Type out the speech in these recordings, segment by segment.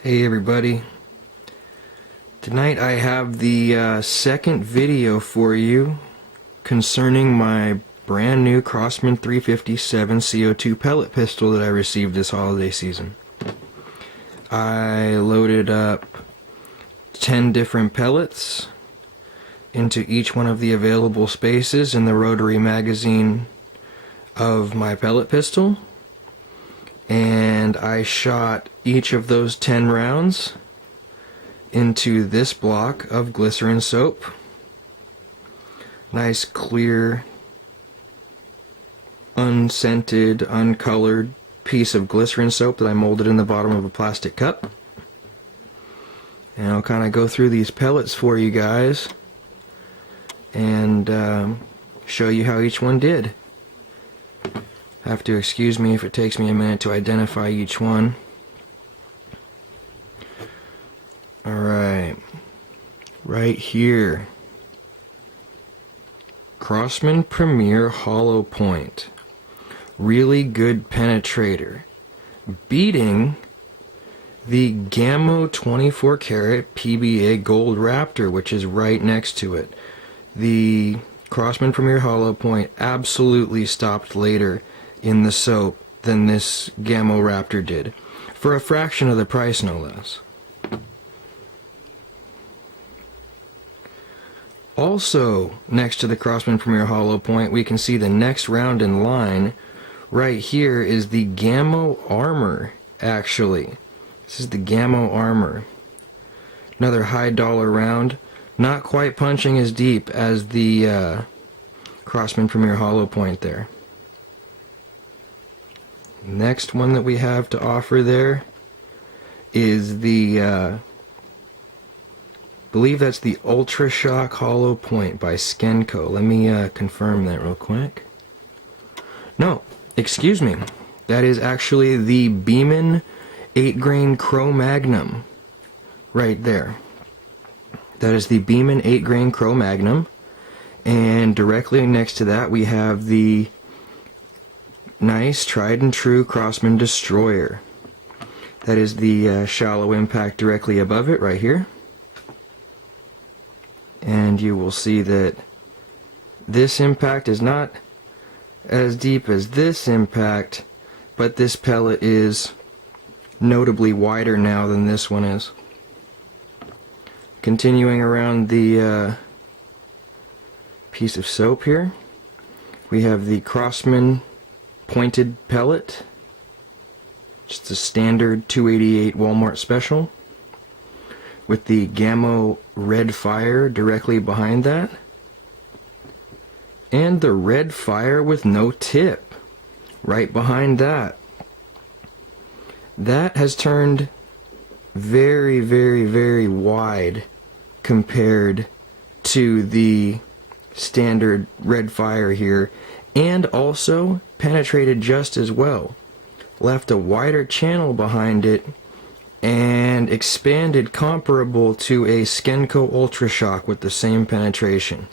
Hey everybody, tonight I have the second video for you concerning my brand new Crosman 357 CO2 pellet pistol that I received this holiday season. I loaded up 10 different pellets into each one of the available spaces in the rotary magazine of my pellet pistol, and I shot each of those 10 rounds into this block of glycerin soap. Nice clear, unscented, uncolored piece of glycerin soap that I molded in the bottom of a plastic cup. And I'll kind of go through these pellets for you guys and show you how each one did. Have to excuse me if it takes me a minute to identify each one. Alright, right here, Crosman Premier Hollow Point, really good penetrator, beating the Gamo 24 karat PBA Gold Raptor, which is right next to it. The Crosman Premier Hollow Point absolutely stopped later in the soap than this Gamo Raptor did, for a fraction of the price, no less. Also, next to the Crosman Premier Hollow Point, we can see the next round in line. Right here is the Gamo Armor, actually. This is the Gamo Armor. Another high dollar round, not quite punching as deep as the Crosman Premier Hollow Point there. Next one that we have to offer there is the, I believe that's the Ultrashock Hollow Point by Skenco. Let me confirm that real quick. No, excuse me. That is actually the Beeman 8-grain Cro-Magnum right there. That is the Beeman 8-grain Cro-Magnum. And directly next to that we have the nice tried and true Crosman Destroyer. That is the shallow impact directly above it right here. And you will see that this impact is not as deep as this impact, but this pellet is notably wider now than this one is. Continuing around the piece of soap here, we have the Crosman pointed pellet, just a standard 288 Walmart special, with the Gamo red fire directly behind that, and the red fire with no tip right behind that. That has turned very, very, very wide compared to the standard red fire here, and also penetrated just as well. Left a wider channel behind it and expanded comparable to a Skenco Ultrashock with the same penetration.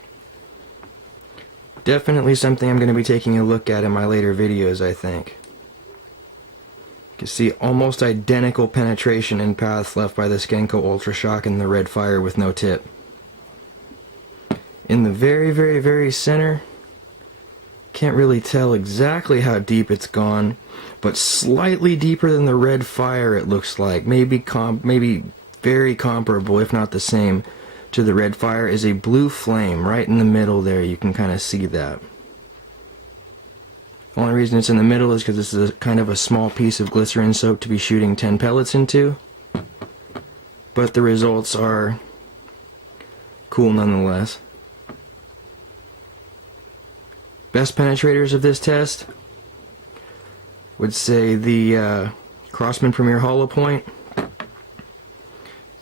Definitely something I'm going to be taking a look at in my later videos, I think. You can see almost identical penetration and paths left by the Skenco Ultrashock and the red fire with no tip. In the very, very, very center, can't really tell exactly how deep it's gone, but slightly deeper than the red fire it looks like. Maybe very comparable, if not the same, to the red fire is a blue flame right in the middle there. You can kind of see that. The only reason it's in the middle is because this is kind of a small piece of glycerin soap to be shooting 10 pellets into, but the results are cool nonetheless. Best penetrators of this test would say the Crosman Premier Hollow Point,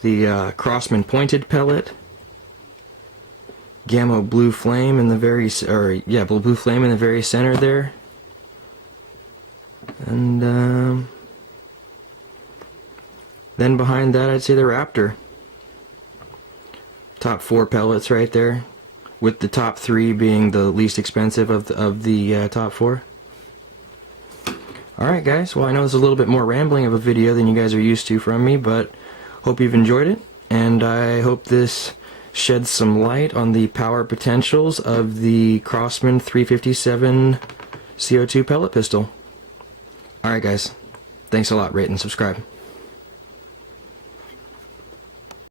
the Crosman Pointed Pellet, Gamo Blue Flame in the very, Blue Flame in the very center there, and then behind that I'd say the Raptor. Top 4 pellets right there, with the top 3 being the least expensive of the top 4. Alright guys, well I know it's a little bit more rambling of a video than you guys are used to from me, but hope you've enjoyed it, and I hope this sheds some light on the power potentials of the Crosman 357 CO2 pellet pistol. Alright guys, thanks a lot, rate and subscribe.